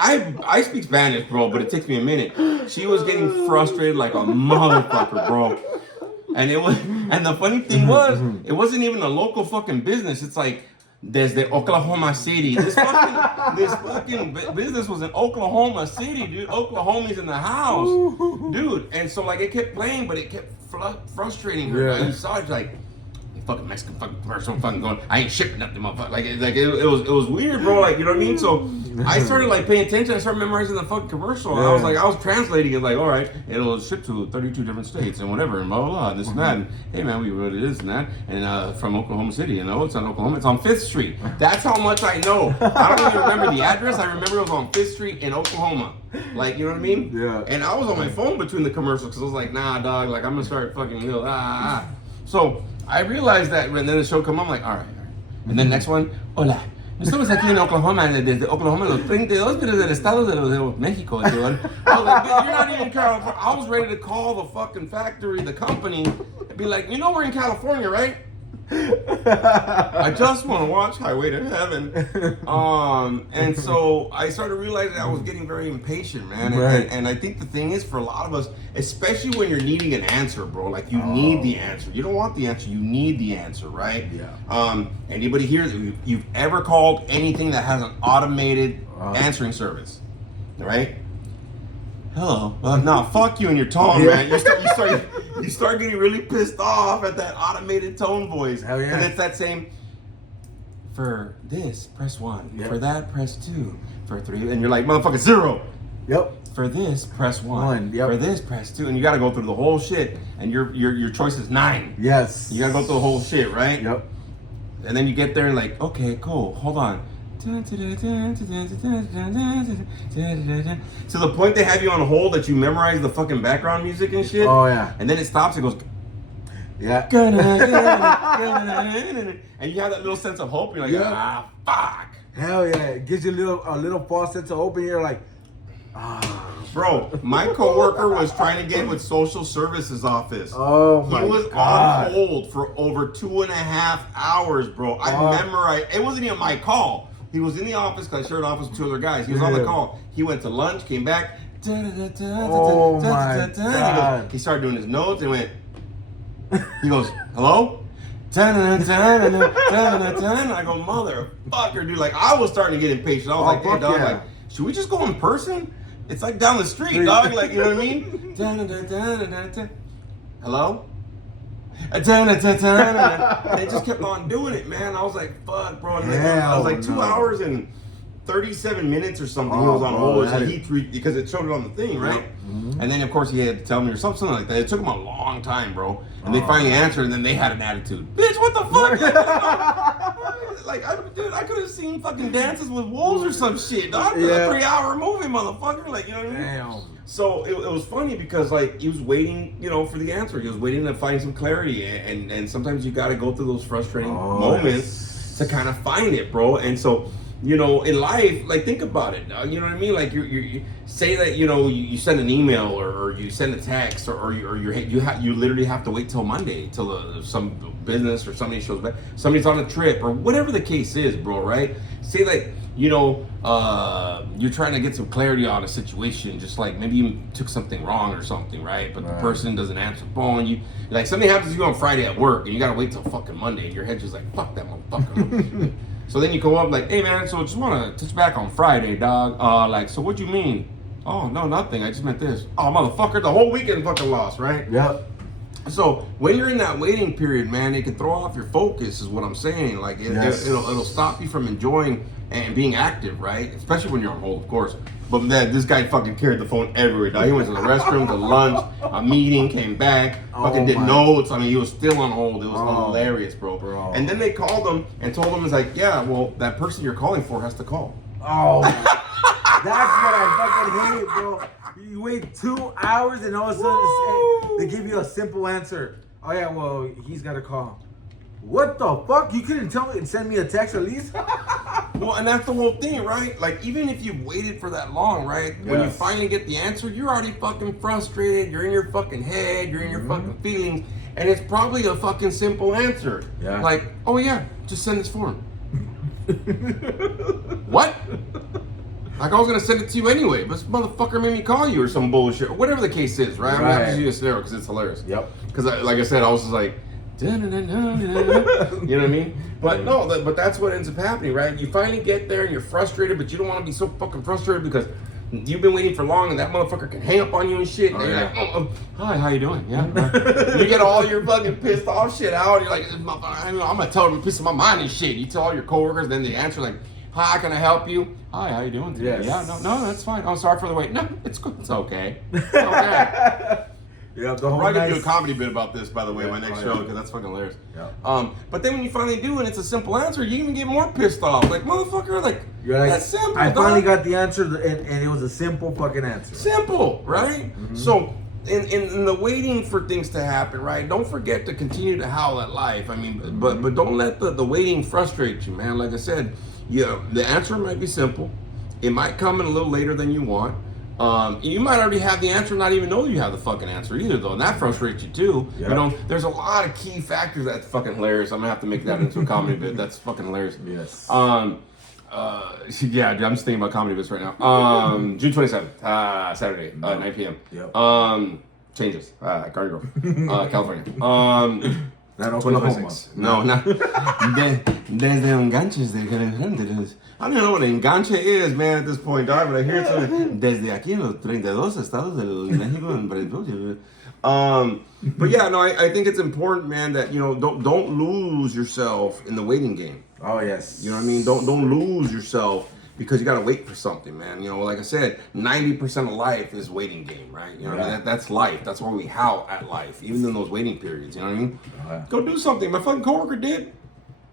I speak Spanish, bro, but it takes me a minute. She was getting frustrated like a motherfucker, bro. And the funny thing was, it wasn't even a local fucking business. It's like, desde Oklahoma City. This fucking business was in Oklahoma City, dude. Oklahoma's in the house, dude. And so like it kept playing, but it kept frustrating her. Yeah. You saw it like, fucking Mexican fucking person fucking going, I ain't shipping nothing, motherfucker. Like it was weird, bro. Like, you know what I mean? So I started like paying attention. I started memorizing the fucking commercial. Yeah. I was translating it like, all right, it'll ship to 32 different states and whatever and blah blah blah and this and that. And, hey man, we wrote this and that. And from Oklahoma City, it's on Oklahoma. It's on 5th Street. That's how much I know. I don't even remember the address. I remember it was on 5th Street in Oklahoma. Like, you know what I mean? Yeah. And I was on my phone between the commercials because I was like, nah, dog. Like I'm gonna start fucking So I realized that when then the show come on, I'm like, all right. And then next one, hola. Estamos aquí en Oklahoma, desde Oklahoma, los 32, pero del estado de Mexico. I was like, you're not even California. I was ready to call the fucking factory, the company, and be like, we're in California, right? I just want to watch Highway to Heaven. And so I started realizing I was getting very impatient, man. And I think the thing is, for a lot of us, especially when you're needing an answer, bro, like you need the answer. You don't want the answer, you need the answer, right? Yeah. Anybody here, you've ever called anything that has an automated answering service, right? Hello. No, fuck you and your tone, man. You start getting really pissed off at that automated tone voice. Hell yeah. And it's that same, for this, press 1. Yep. For that, press 2. For 3, and you're like, motherfucker, 0. Yep. For this, press 1. Yep. For this, press 2. And you gotta go through the whole shit. And your choice is 9. Yes. You gotta go through the whole shit, right? Yep. And then you get there and like, okay, cool, hold on. To the point they have you on hold that you memorize the fucking background music and shit. Oh yeah. And then it stops. It goes. Yeah. And you have that little sense of hope. You're like, Yeah. fuck. Hell yeah. It gives you a little false sense of hope, and you're like, Bro, my coworker was trying to get with social services office. oh my He was God. on hold for over 2.5 hours, bro. I memorized. It wasn't even my call. He was in the office because I shared an office with 2 other guys. He was on the call. He went to lunch, came back. Oh my God. He started doing his notes and went. He goes, hello? I go, motherfucker, dude. Like, I was starting to get impatient. I was like, hey, fuck dog, yeah. like, should we just go in person? It's like down the street, dog. Like, you know what I mean? Hello? And it just kept on doing it, man. I was like, fuck, bro. And I was like 2 hours and 37 minutes or something. He was on hold. So because it showed it on the thing, right? Mm-hmm. And then, of course, he had to tell me or something like that. It took him a long time, bro. And they finally answered, and then they had an attitude. Bitch, what the fuck? Like, dude, I could have seen fucking Dances with Wolves or some shit, dog. Yeah. A 3-hour movie, motherfucker. Like, you know what I mean? Damn. So it was funny because, like, he was waiting, you know, for the answer. He was waiting to find some clarity. And sometimes you got to go through those frustrating moments to kind of find it, bro. And so, you know, in life, like, think about it. You know what I mean? Like, you say that, you know, you send an email or you send a text or you literally have to wait till Monday till some business or somebody shows back. Somebody's on a trip or whatever the case is, bro. Right? Say like, you know, you're trying to get some clarity on a situation, just like maybe you took something wrong or something, right? But the person doesn't answer the phone. You like something happens to you on Friday at work, and you gotta wait till fucking Monday, and your head's just like, fuck that motherfucker. So then you go up like, hey man, so just wanna touch back on Friday, dog. Like, so what you mean? Oh no, nothing. I just meant this. Oh motherfucker, the whole weekend fucking lost, right? Yep. So when you're in that waiting period, man, it can throw off your focus, is what I'm saying. Like it'll stop you from enjoying and being active, right? Especially when you're on hold, of course. But man, this guy fucking carried the phone everywhere. Dog. He went to the restroom, to lunch, a meeting, came back, fucking did notes. I mean, he was still on hold. It was hilarious, bro. And then they called him and told him, it's like, yeah, well, that person you're calling for has to call. Oh, that's what I fucking hate, bro. You wait 2 hours and all of a sudden they give you a simple answer. Oh yeah, well, he's got to call. What the fuck? You couldn't tell me and send me a text at least? Well, and that's the whole thing, right? Like, even if you've waited for that long, right? When you finally get the answer, you're already fucking frustrated. You're in your fucking head. You're in your fucking feelings. And it's probably a fucking simple answer. Yeah. Like, oh yeah, just send this form. What? Like, I was gonna send it to you anyway, but this motherfucker made me call you or some bullshit, or whatever the case is, right? I'm gonna have to use a scenario because it's hilarious. Yep. Because, like I said, I was just like, you know what I mean? But no, but that's what ends up happening, right? You finally get there and you're frustrated, but you don't want to be so fucking frustrated because you've been waiting for long and that motherfucker can hang up on you and shit. And you're like, hi, how you doing? Yeah. You get all your fucking pissed off shit out. You're like, I'm gonna tell them piss my mind and shit. You tell all your coworkers, then they answer like, hi, can I help you? Hi, how you doing today? Yes. Yeah, no, that's fine. I'm sorry for the wait. No, it's good. It's okay. It's okay. Yeah, the whole We're gonna do a comedy bit about this, by the way, my next show, yeah. because that's fucking hilarious. Yeah. But then when you finally do and it's a simple answer, you even get more pissed off. Like, motherfucker, like, You're like, that's simple. I finally dog. got the answer, and it was a simple fucking answer. Simple, right? So, in the waiting for things to happen, right? Don't forget to continue to howl at life. I mean, but don't let the waiting frustrate you, man. Like I said, the answer might be simple. It might come in a little later than you want. You might already have the answer, not even know you have the fucking answer either, though, and that frustrates you too. Yep. You know, there's a lot of key factors that's fucking hilarious. I'm gonna have to make that into a comedy bit. That's fucking hilarious. Yes. Yeah, dude, I'm just thinking about comedy bits right now. June 27th, Saturday, 9 p.m. Yep. Changes. Garden Grove, California. Not Oklahoma. 26. No, not. Desde enganches de grandes. I don't even know what an enganche is, man, at this point, dog, but I hear it's desde aquí en los 32 estados del México en Brasil. But yeah, no, I think it's important, man, that, you know, don't lose yourself in the waiting game. Oh yes. You know what I mean? Don't lose yourself because you gotta wait for something, man. You know, like I said, 90% of life is waiting game, right? You know what I mean? That's life. That's why we howl at life, even in those waiting periods. You know what I mean? Go do something. My fucking coworker did.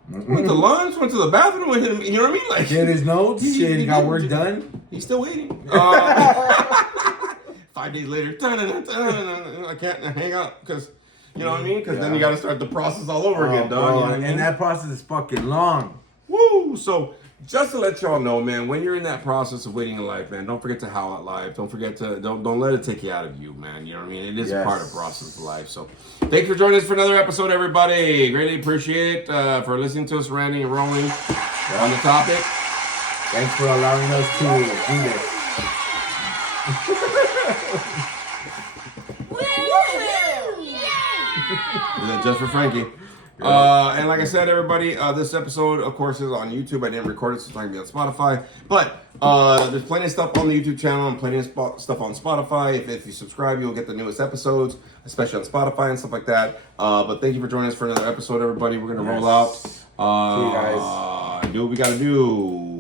Went to lunch, went to the bathroom, you know what I mean? Like, Did his notes, he got work done. He's still waiting. 5 days later, I can't hang up because, you know what I mean? Because then you got to start the process all over again, dog. You know what I mean? And that process is fucking long. Woo! So, just to let y'all know, man, when you're in that process of waiting in life, man, don't forget to howl at life. Don't forget to, don't let it take you out of you, man. You know what I mean? It is a part of the process of life. So, thanks for joining us for another episode, everybody. Greatly appreciate for listening to us ranting and rolling on the topic. Thanks for allowing us to do this. Is that just for Frankie? And like I said, everybody, this episode, of course, is on YouTube. I didn't record it, so it's not going to be on Spotify. But there's plenty of stuff on the YouTube channel and plenty of stuff on Spotify. If you subscribe, you'll get the newest episodes, especially on Spotify and stuff like that. But thank you for joining us for another episode, everybody. We're going to roll out. See you guys. Do what we got to do.